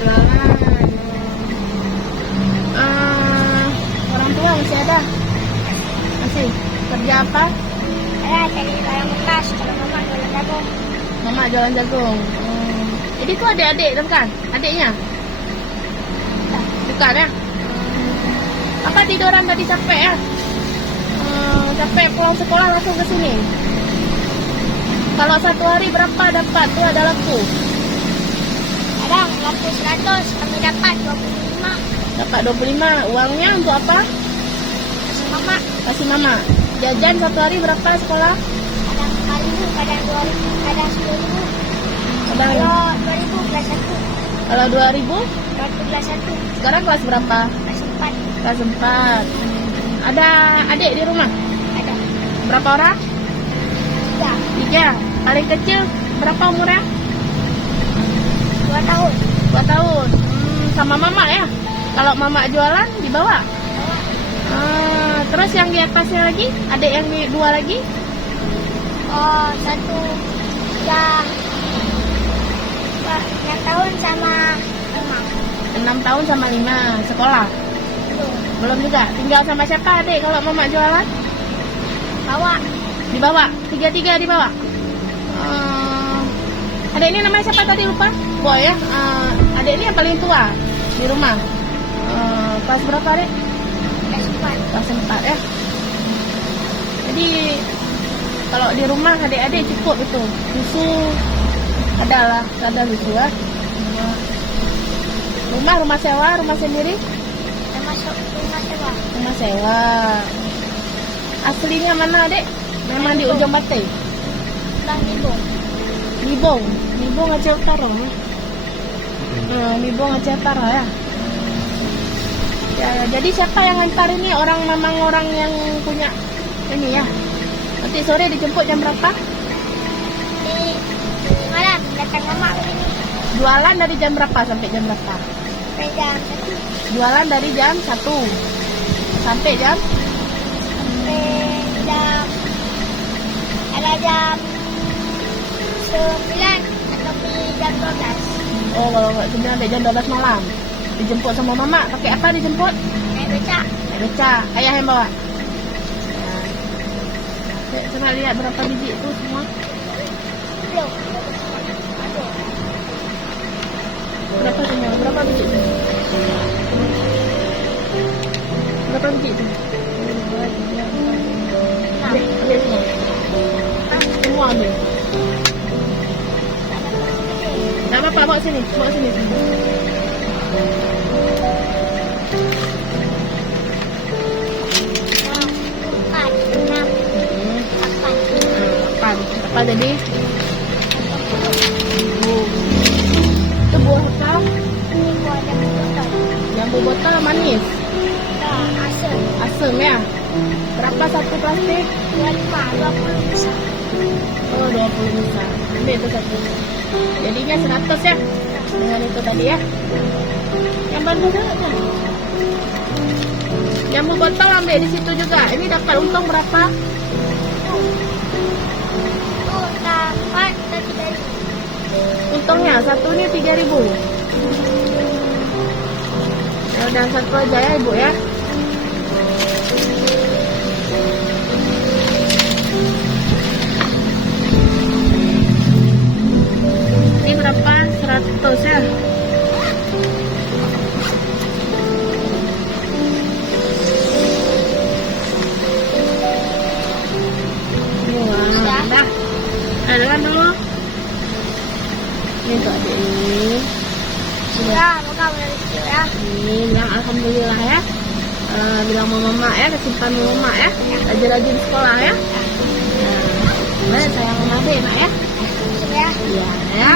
Jualan. Orang tua masih ada? Masih. Kerja apa? Cari barang bekas. Kalau mama jualan jagung. Mama jualan jagung. Jadi itu adik-adik bukan? Adiknya? Bukan ya? Apa tiduran tadi capek ya? Capek pulang sekolah langsung ke sini. Kalau satu hari berapa dapat tuh ada lampu? Kadang lampu 100, kami dapat 25. Dapat 25. Uangnya untuk apa? Kasih mama. Kasih mama. Jajan satu hari berapa sekolah? Kadang 5.000, kadang 2.000, kadang 10.000. Kadang Kalau 2.000 kelas 1. kalau 2000 Waktu kelas 1. sekarang kelas berapa? Kelas 4. Kelas 4. Ada adik di rumah? Ada. Berapa orang? 3. 3. Paling kecil berapa umurnya? 2 tahun. 2 tahun. Sama mama ya? Kalau mama jualan dibawa? Terus yang di atasnya lagi? Adik yang di 2 lagi? Oh, satu yang 6 tahun sama 5. 6 tahun sama 5. Sekolah? Belum juga. Tinggal sama siapa adik kalau mama jualan? Bawa. Dibawa? 3 dibawa? Adik ini namanya siapa tadi lupa? Boy ya? Adik ini yang paling tua di rumah. Kelas berapa adik? Kelas 4. Kelas 4 ya. Jadi kalau di rumah adik-adik cukup itu. Susu ada susu ya. Rumah sewa, rumah sendiri? Termasuk rumah sewa. Rumah sewa. Aslinya mana adik? Memang di Ujung Bate. Bang Nibong. Nibong Aceh Utara ya. Nibong Aceh Utara ya. Ya, jadi siapa yang ngantar ini? Memang orang yang punya ini ya. Nanti sore dijemput jam berapa? Di malam datang mama begini. Jualan dari jam berapa sampai jam berapa? Sampai jam 1. Jualan dari jam 1 sampai jam Ada jam 9 atau jam 12. Oh, kalau nggak sampai jam 12 malam. Dijemput sama mama. Pakai apa dijemput? Naik becak. Naik becak. Ayah yang bawa. Coba lihat berapa biji itu semua. Belum. Berapa semua? Berapa biji itu? Berapa biji itu? Ambil semua. Semua ambil. Tak apa-apa, bawa sini. Apa jadi? Itu buah apa? Ini buah jambu botol. Jambu botol manis. Asam. Asam ya? Berapa satu plastik? 20 besar. Oh, 20 besar. Ambil itu satu. Jadinya 100 ya? Dengan itu tadi ya? Yang baru kan? Jambu botol ambil di situ juga. Ini dapat untung berapa? Dapat tapi dari Untungnya satu ini 3.000. Ya udah satu aja ya ibu ya. Ini berapa? 100 ya. Dah. Dengarkan dulu. Ini untuk adik ini. ya, moga dari kecil ya. Ini bilang alhamdulillah ya. Bilang mama ya, kesimpan mama ya. Rajin-rajin sekolah ya. Sayang mama deh nak ya. Ya. Iya ya.